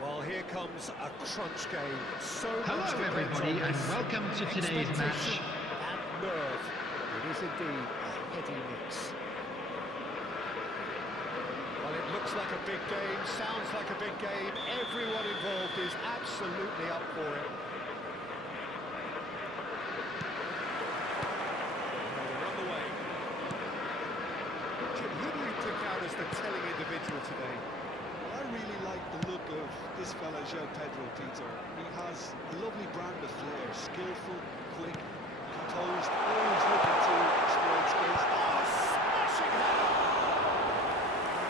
Well, here comes a crunch game. So Hello everybody and welcome to today's match. And nerve. It is indeed a heady mix. Well, it looks like a big game, sounds like a big game. Everyone involved is absolutely up for it. Well, they're on the way. Jim, who do you pick out as the telling individual today? I really like the look of this fella, João Pedro, Peter. He has a lovely brand of flair, skillful, quick, composed, always looking to exploit space. Oh, smashing header!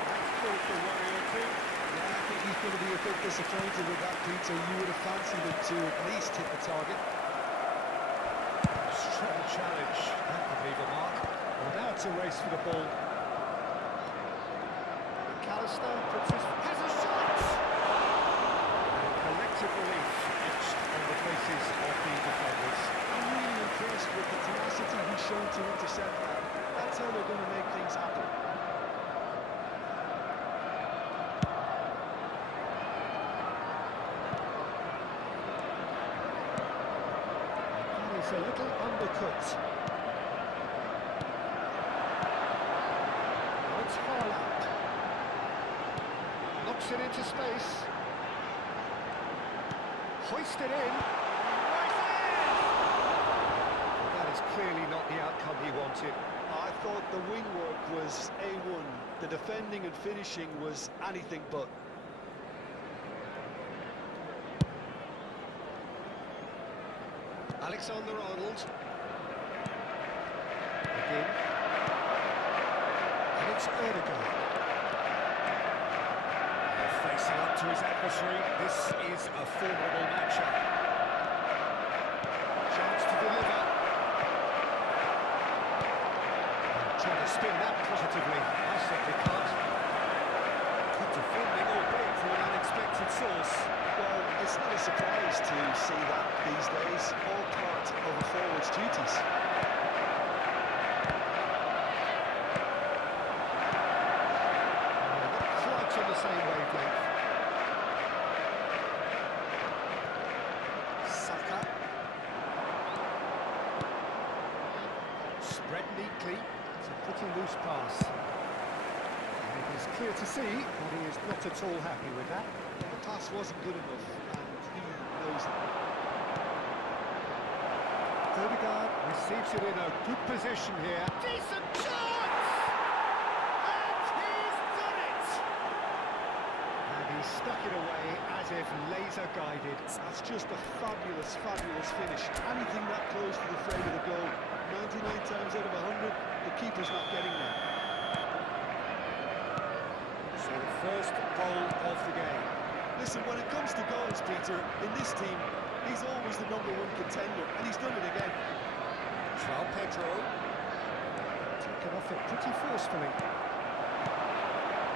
That's called for Warrior King. Yeah, I think he's going to be a bit disappointed with that, Peter. You would have fancied him to at least hit the target. Strong challenge. That could leave a mark. Well, now it's a race for the ball. McAllister puts his... has a shot! And collective relief etched on the faces of the defenders. I'm really impressed with the tenacity he's shown to intercept that. That's how they're going to make things happen. That is a little undercut. Oh, it's Haaland. Knocks it into space. Hoisted in. That is clearly not the outcome he wanted. I thought the wing work was A1. The defending and finishing was anything but. Alexander-Arnold. Again. And it's Ødegaard. Facing up to his adversary, this is a formidable matchup. Chance to deliver. Trying to spin that positively. I simply can't. Good defending, albeit from an unexpected source. Well, it's not a surprise to see that these days, all part of a forward's duties. Not quite on the same wavelength. Saka. Spread neatly. It's a pretty loose pass. And it is clear to see that he is not at all happy with that. The pass wasn't good enough, and he knows it. Ødegaard receives it in a good position here. Decent chance! And he's done it! And he stuck it away as if laser-guided. That's just a fabulous, fabulous finish. Anything that close to the frame of the goal, 99 times out of 100, the keeper's not getting there. So the first goal of the game. Listen, when it comes to goals, Peter, in this team, he's always the #1 contender, and he's done it again. João Pedro. Taken off it pretty forcefully.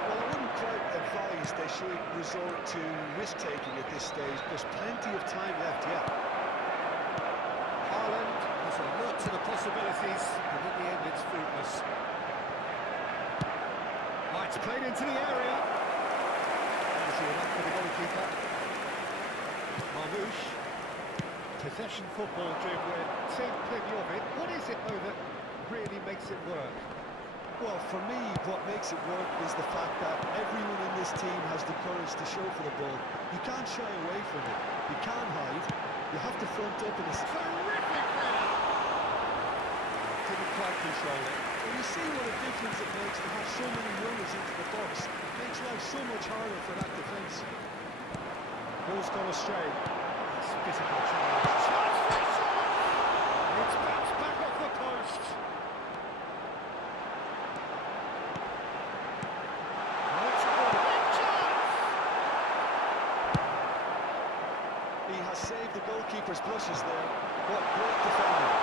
Well, I wouldn't quite advise they should resort to risk-taking at this stage. There's plenty of time left yet. Haaland has alert to the possibilities, but in the end it's fruitless. Oh, it's played into the area. Easy enough for the goalkeeper. Marmouche. Possession football, Jim, we're seeing plenty of it. What is it, though, that really makes it work? Well, for me, what makes it work is the fact that everyone in this team has the courage to show for the ball. You can't shy away from it. You can't hide. You have to front up in a... Terrific header! Couldn't quite control it. Well, you see what a difference it makes to have so many runners into the box. It makes life so much harder for that defence. Ball's gone astray. It's a physical challenge. Chance for a shot! It's bounced back off the post. Well, it's a big chance! He has saved the goalkeeper's blushes there. What great defending.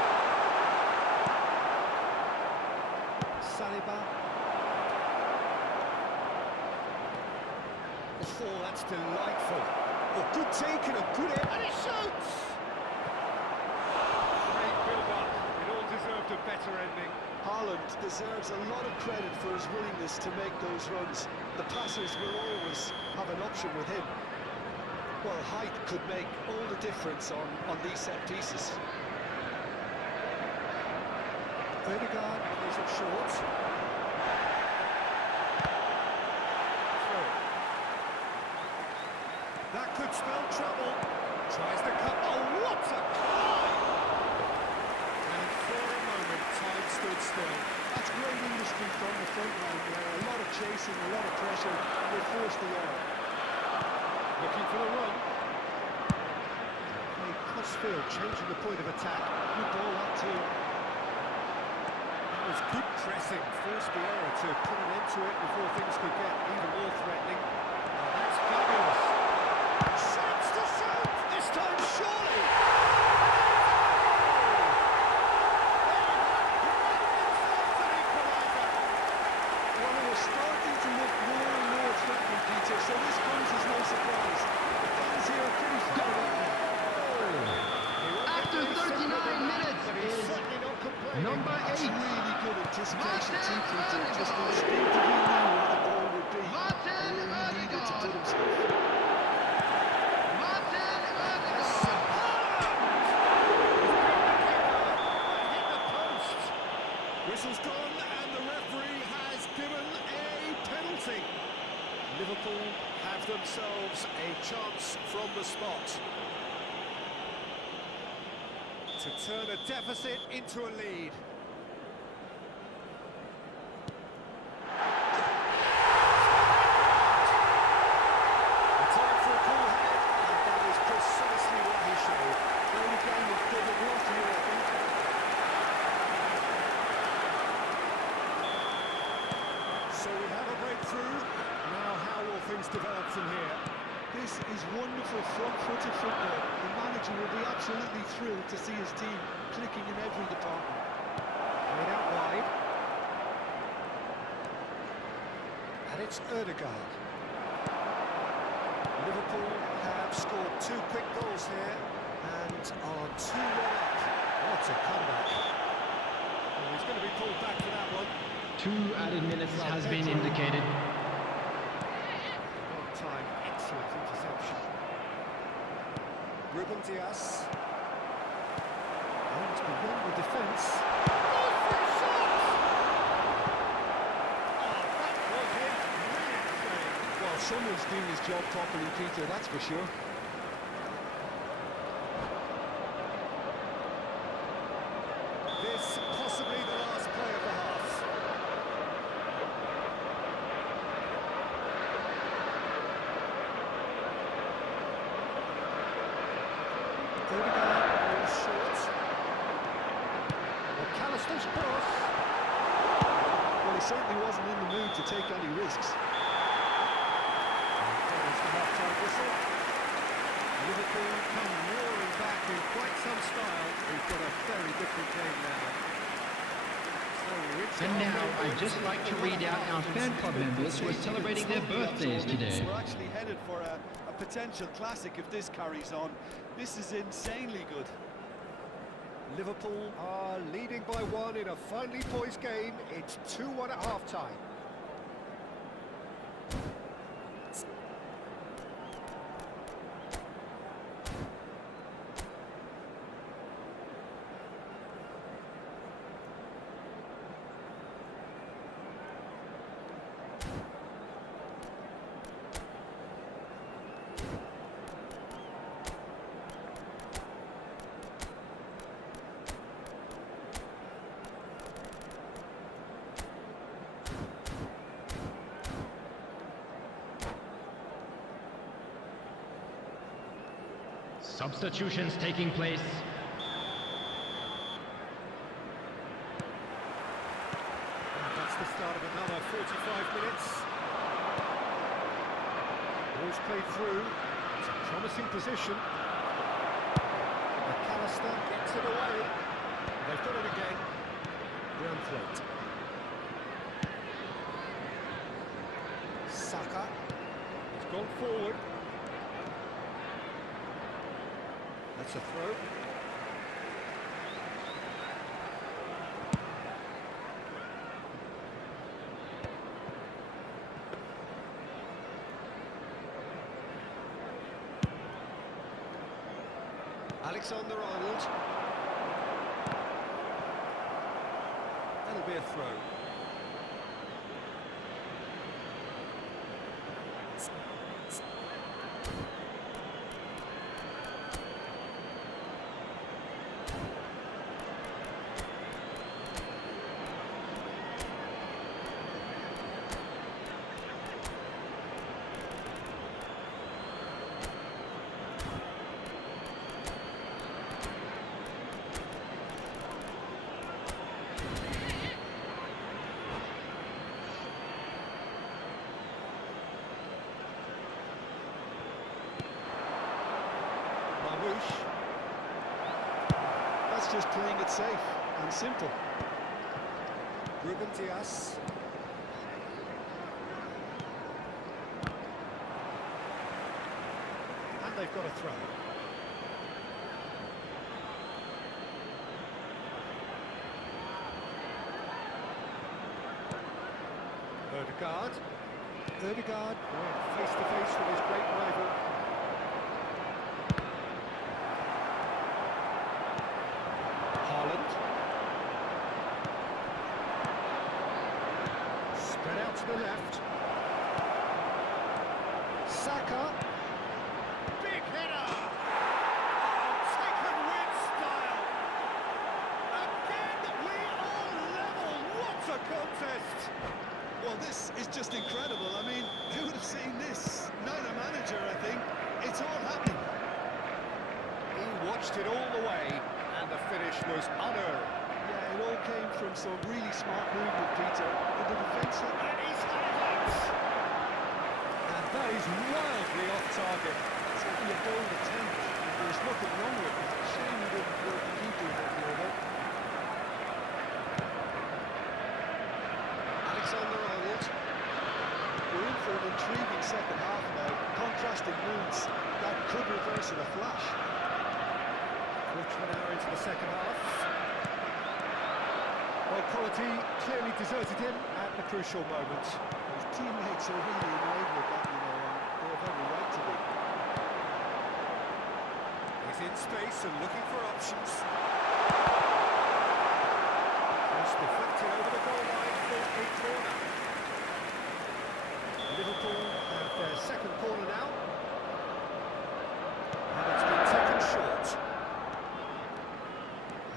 Saliba. Oh, that's delightful. Oh, good take and a good hit. And it shoots! Great build-up. It all deserved a better ending. Haaland deserves a lot of credit for his willingness to make those runs. The passers will always have an option with him. Well, height could make all the difference on these set pieces. Odegaard plays it short. Through. That could spell trouble. Tries to cut. Oh, what a climb! And for a moment, time stood still. That's great industry from the front line there. A lot of chasing, a lot of pressure. They forced the error. Looking for the run. Played crossfield, changing the point of attack. Good ball, that too. It was good pressing, forced the error to put an end to it before things could get even more threatening. Oh, that's fabulous. Shoots to shoot, this time surely. Well, they were starting to look more and more threatening, Peter, so this comes as no surprise. The fans here are pretty fired up now. After 39 minutes is number 8. That's really good anticipation too, Peter. Just instinctively knew where the ball would be. Martin Where he needed to put Odegaard. himself. Martin Odegaard. Hit the post. Whistle's gone and the referee has given a penalty. Liverpool have themselves a chance from the spot to turn a deficit into a lead. The time for a cool head, and that is precisely what he showed. Early game of double block here, I think. So we have a breakthrough. Now how will things develop from here? This is wonderful front-footed football. The manager will be absolutely thrilled to see his team clicking in every department. Played out wide. And it's Odegaard. Liverpool have scored 2 quick goals here and are 2-1 up. What a comeback. Well, he's going to be pulled back for that one. 2 added minutes has been indicated. Well time, excellent interception. Ruben Dias. Oh, it's beyond the defence. Oh, for a shot! Oh, that was it. Brilliant save. Well, someone's doing his job properly, Peter, that's for sure. This possibly the last play of the half. Odegaard is short. McAllister's cross. Well, he certainly wasn't in the mood to take any risks. There's the half-time whistle. Liverpool come roaring back in quite some style. We've got a very different game now. So And now I'd just like to read out our fan club members who are celebrating their birthdays today. We're actually headed for a potential classic if this carries on. This is insanely good. Liverpool are leading by 1 in a finely poised game. It's 2-1 at half-time. Substitutions taking place. And that's the start of another 45 minutes. Ball's played through. It's a promising position. McAllister gets it away. They've got it again. Ground float. Saka. He's gone forward. That's a throw. Alexander-Arnold. That'll be a throw. That's just playing it safe and simple. Ruben Dias. And they've got a throw. Ødegaard. Ødegaard going face to face with his great rival. Spread out to the left. Saka. Big header. Oh, taken with style. Again, we are level. What a contest. Well, this is just incredible. I mean, who would have seen this? Not a manager, I think. It's all happening. He watched it all the way, and the finish was unearned. Yeah, it all came from some really smart movement, Peter. And the defence... And he's had it out. And that is wildly off target. It's only a bold attempt. There's nothing wrong with it. Shame he didn't work the keeper a bit more, though. Alexander-Arnold. We're in for an intriguing second half now. Contrasting moods. That could reverse in a flash. Quarter of an hour into the second half. Well, quality clearly deserted him at the crucial moment. His teammates are really annoyed with that, you know, and they have every right to be. He's in space and looking for options. Cross deflected over the goal line for a corner. Liverpool have their second corner now. And it's been taken short.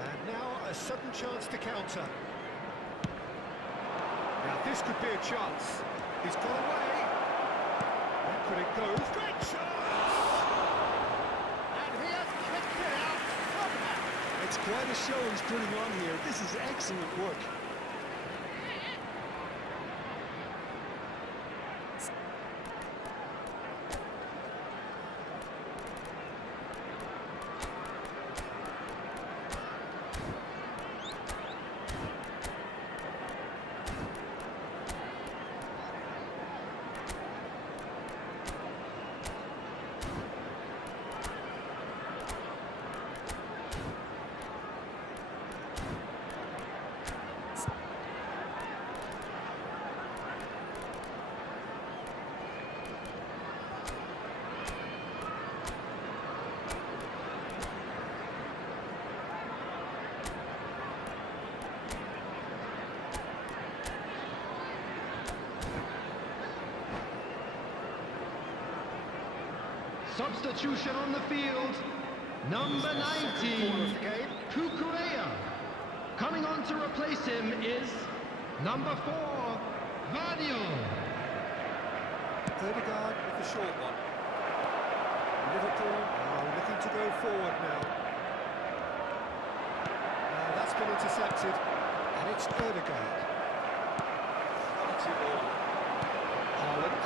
And now a sudden chance to counter. Now this could be a chance. He's got away. Where could it go? Great chance! And he has kicked it out somehow. It's quite a show he's putting on here. This is excellent work. Substitution on the field. Number 19, Kukurea. Coming on to replace him is number 4, Vadio. Ødegaard with the short one. Liverpool are looking to go forward now. That's been intercepted, and it's Odegaard. Quality ball. Haaland.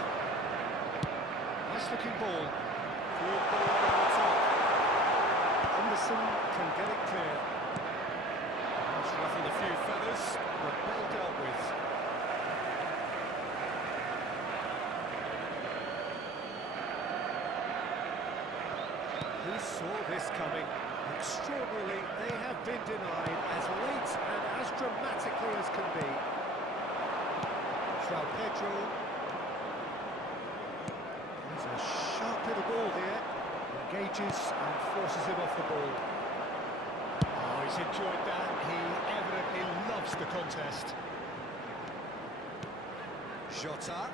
Nice looking ball. Good ball over the top. Anderson can get it clear. Just ruffled a few feathers, but well dealt with. Who saw this coming? Extraordinarily, they have been denied as late and as dramatically as can be. João Pedro. There's a sharp little ball here. Engages and forces him off the ball. Oh, he's enjoyed that. He evidently loves the contest. Jota.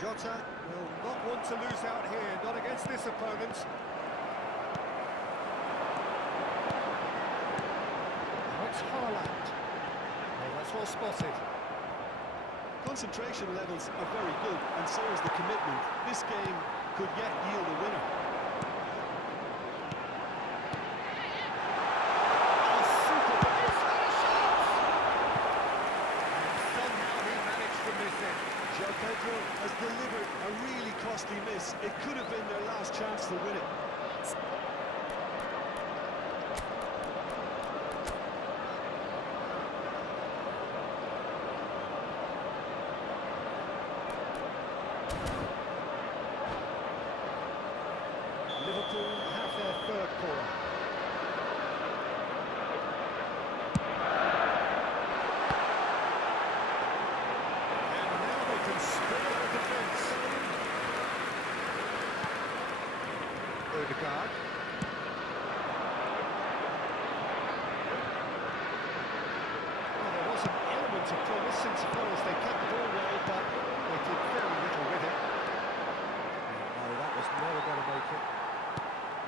Jota will not want to lose out here, not against this opponent. Haaland. Oh, that's well spotted. Concentration levels are very good, and so is the commitment. This game could yet yield a winner. Oh, super! He's got a shot! And somehow he managed to miss it. João Pedro has delivered a really costly miss. It could have been their last chance to win it. Liverpool have their third corner. And now they can spring out of defence. Odegaard. Well, there was an element of promise insofar as they kept the ball well, but they did very little with it. No, that was never going to make it.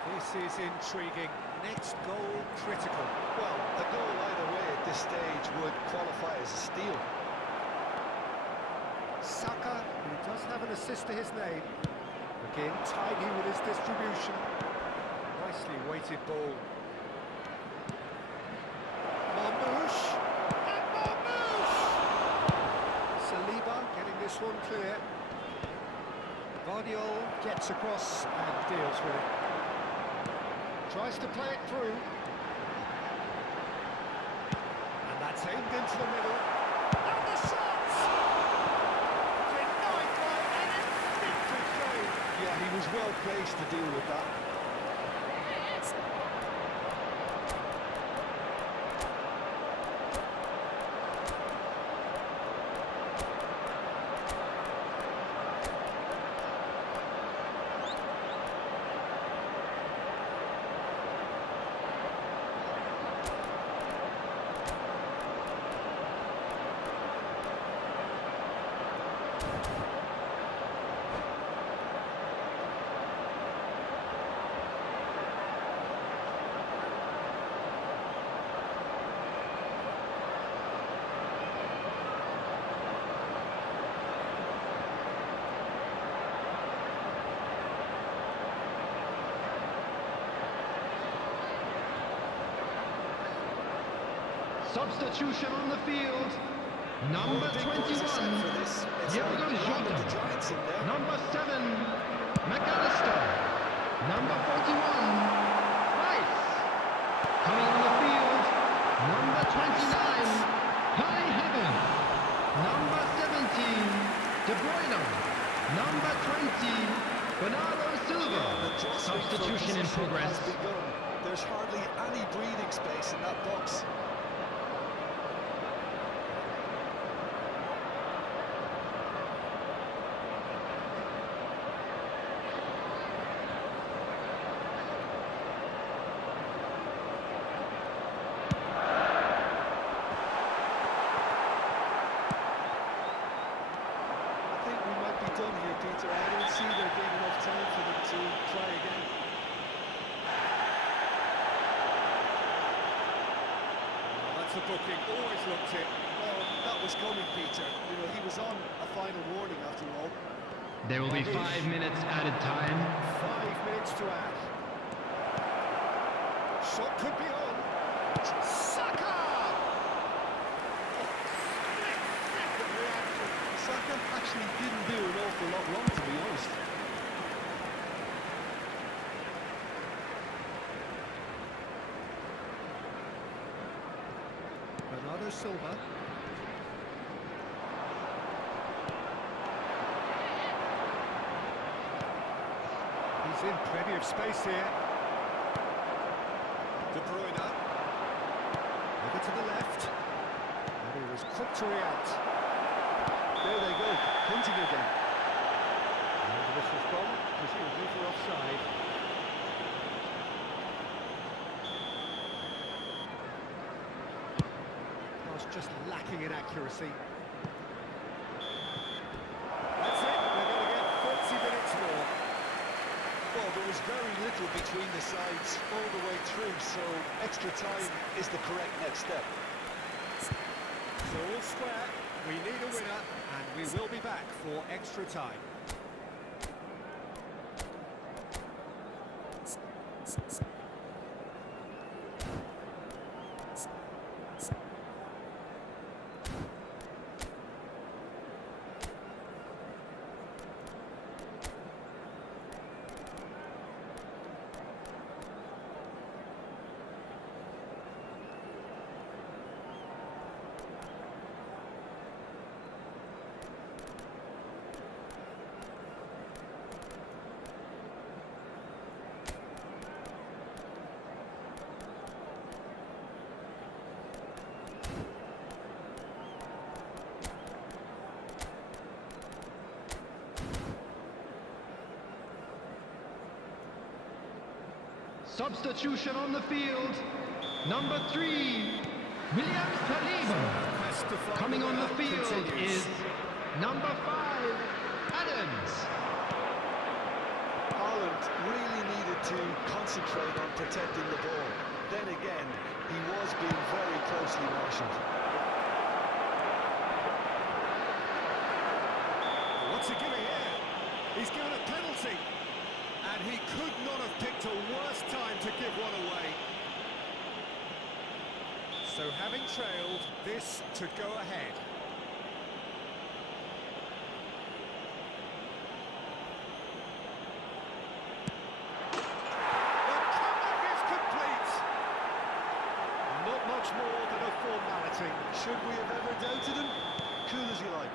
This is intriguing. Next goal critical. Well, a goal either way at this stage would qualify as a steal. Saka, who does have an assist to his name. Again, tidy with his distribution. Nicely weighted ball. Marmoush! And Marmoush! Saliba getting this one clear. Guardiola gets across and deals with it. Tries to play it through. And that's aimed into the middle. And the shot! Denied by an instinctive save. Yeah, he was well placed to deal with that. Substitution on the field. Number 21, Diogo Jota. Number 7, McAllister. Number 41, Rice. Coming on the field, number 29, High Heaven. Number 17, De Bruyne. Number 20, Bernardo Silva. Substitution in progress. There's hardly any breathing space in that box. Done here, Peter. I don't see there being enough time for them to try again. That's a booking, always looked it. Well, that was coming, Peter. You know, he was on a final warning after all. There will be 5 minutes added time. 5 minutes to add. Shot could be on. Saka! Split-second reaction. Saka actually didn't do an awful lot wrong, to be honest. Bernardo Silva. He's in plenty of space here. De Bruyne. Over to the left. And he was quick to react. There they go, hunting again. And the whistle's gone, presumably for offside. Pass just lacking in accuracy. That's it, they're going to get 40 minutes more. Well, there was very little between the sides all the way through, so extra time is the correct next step. So all square, we need a winner, and we will be back for extra time. Substitution on the field. Number 3, William Saliba. Coming on the field is number 5, Adams. Haaland really needed to concentrate on protecting the ball. Then again, he was being very closely marshalled. What's he giving here? He's given a penalty. And he could not have picked a worse time to give one away. So having trailed, this to go ahead. The comeback is complete. Not much more than a formality. Should we have ever doubted him? Cool as you like.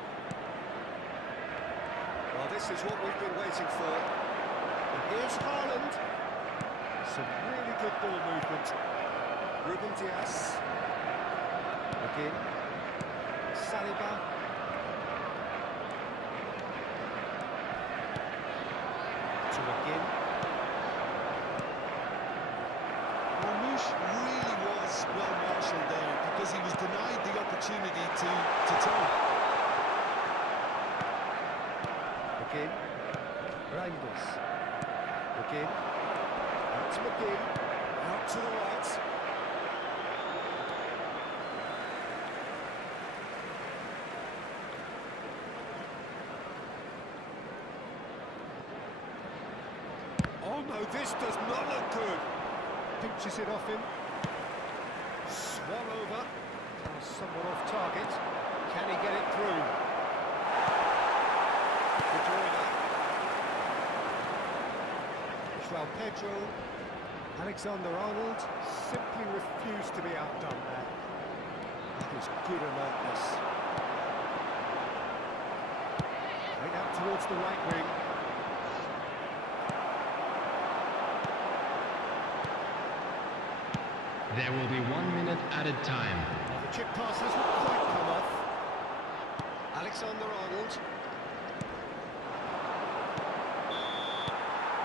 Well, this is what we've been waiting for. Here's Haaland. Some really good ball movement. Ruben Dias. Again. Saliba. To again. Marmoush really was well marshalled there because he was denied the opportunity to turn. Again. Reinders. Again. Out to McGinn. Out to the right. Oh no, this does not look good. Pinches it off him. Swan over. Somewhat off target. Can he get it through? João Pedro, Alexander-Arnold simply refused to be outdone there. That is good alertness. Right out towards the right wing. There will be 1 minute added time. Well, the chip pass hasn't quite come off. Alexander-Arnold.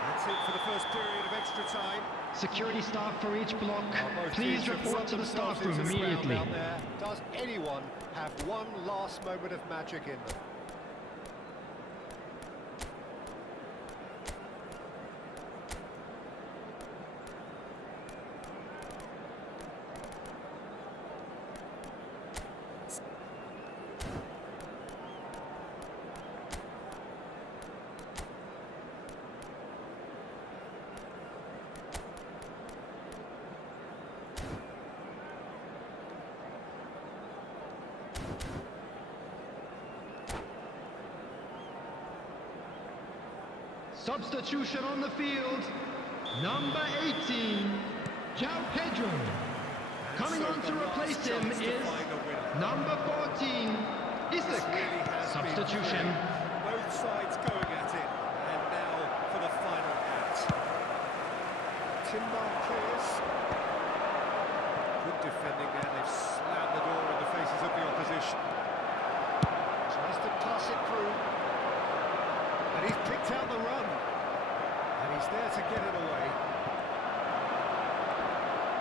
That's it for the first period of extra time. Security staff for each block. Both Please teams have report run to the themselves staff room into the ground immediately. out there. Does anyone have one last moment of magic in them? Substitution on the field. Number 18, João Pedro. Coming on to replace him is number 14, Isaac. Substitution. Both sides going at it, and now for the final out. Timber clears. Good defending there, they've slammed the door in the faces of the opposition. Tries to toss it through, and he's picked out the run, and he's there to get it away.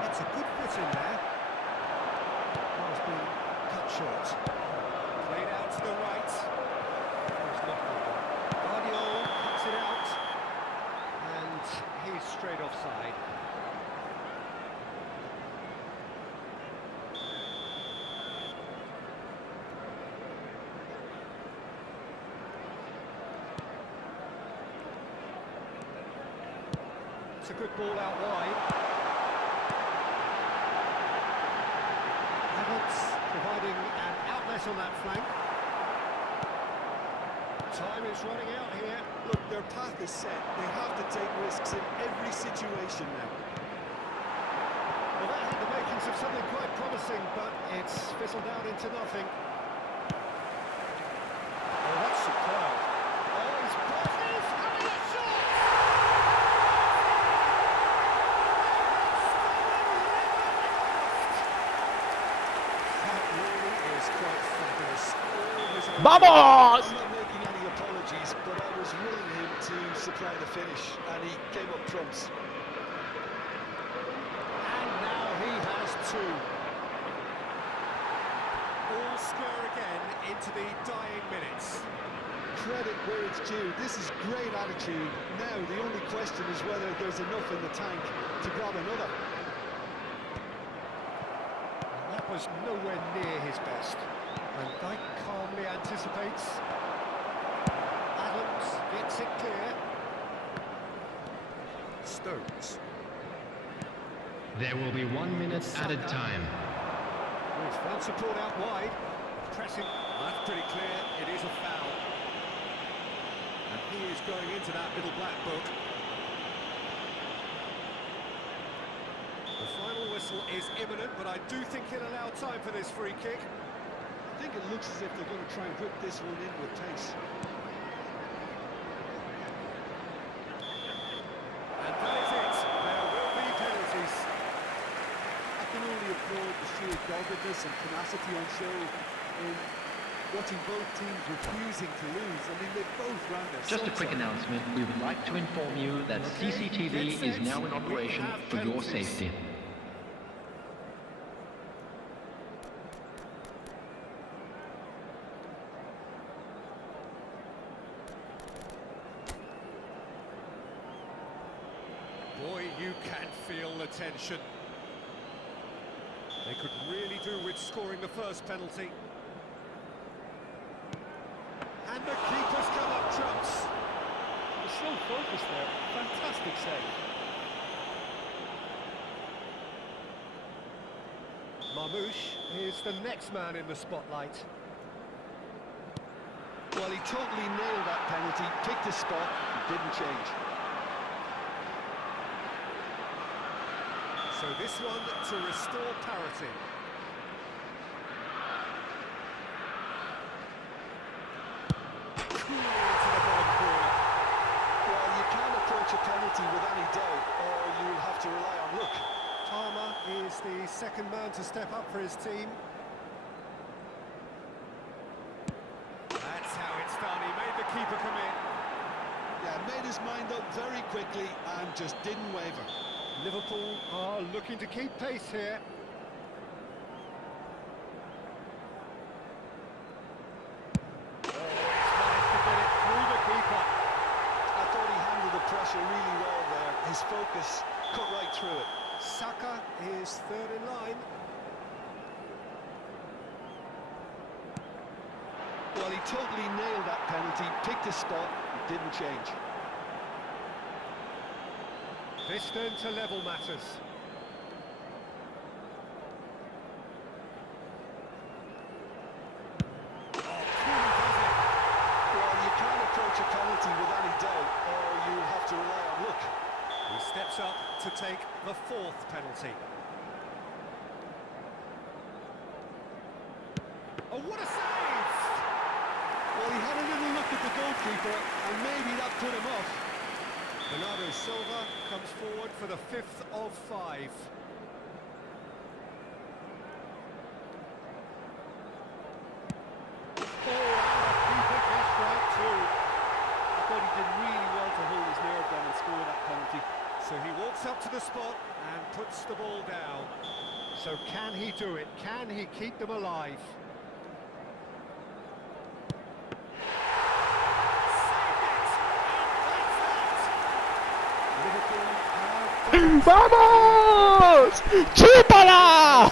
It's a good fit in there. Ball's been cut short. Played out to the right. Guardiola cuts it out, and he's straight offside. It's a good ball out wide. Providing an outlet on that flank. Time is running out here. Look, their path is set. They have to take risks in every situation now. Well, that had the makings of something quite promising, but it's fizzled out into nothing. Oh, that's superb. Oh, he's having a shot! Vamos! I'm not making any apologies, but I was willing him to supply the finish, and he came up trumps. And now he has two. All square again into the dying minutes. Credit where it's due. This is great attitude. Now the only question is whether there's enough in the tank to grab another. That was nowhere near his best. And Dyke calmly anticipates. Adams gets it clear. Stones. There will be 1 minute added time. There's found support out wide. Pressing. That's pretty clear. It is a foul. And he is going into that little black book. The final whistle is imminent, but I do think he'll allow time for this free kick. I think it looks as if they're going to try and whip this one in with pace. And that is it. There will be penalties. I can only applaud the sheer doggedness and tenacity on show in watching both teams refusing to lose. I mean, they both ran their Just a quick announcement. We would like to inform you that CCTV is now in operation for your safety. Boy, you can feel the tension. They could really do with scoring the first penalty. And the keeper's come up trumps. They're so focused there. Fantastic save. Marmouche is the next man in the spotlight. Well, he totally nailed that penalty, picked his spot, didn't change. So this one to restore parity. Coolly into the bottom corner. Well, you can't approach a penalty with any doubt, or you'll have to rely on luck. Palmer is the second man to step up for his team. That's how it's done. He made the keeper come in. Yeah, made his mind up very quickly and just didn't waver. Liverpool are looking to keep pace here. Oh, he's managed to get it through the keeper. I thought he handled the pressure really well there. His focus cut right through it. Saka is third in line. Well, he totally nailed that penalty, picked his spot, didn't change. This then to level matters. Oh, coolly does it. Well, you can't approach a penalty with any doubt, or you take the fourth penalty. Oh, what a save! Well, he had a little look at the goalkeeper, and maybe that put him off. Bernardo Silva comes forward for the 5th of 5. Oh, and a free kick is right too. I thought he did really well to hold his nerve down and score that penalty. So he walks up to the spot and puts the ball down. So can he do it? Can he keep them alive? ¡Vamos! ¡Chúpala!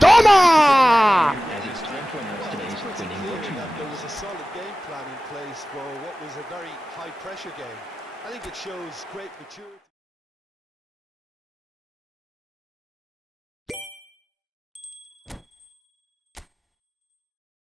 ¡Toma! There was a solid game plan in place for what was a very high-pressure game. I think it shows great maturity.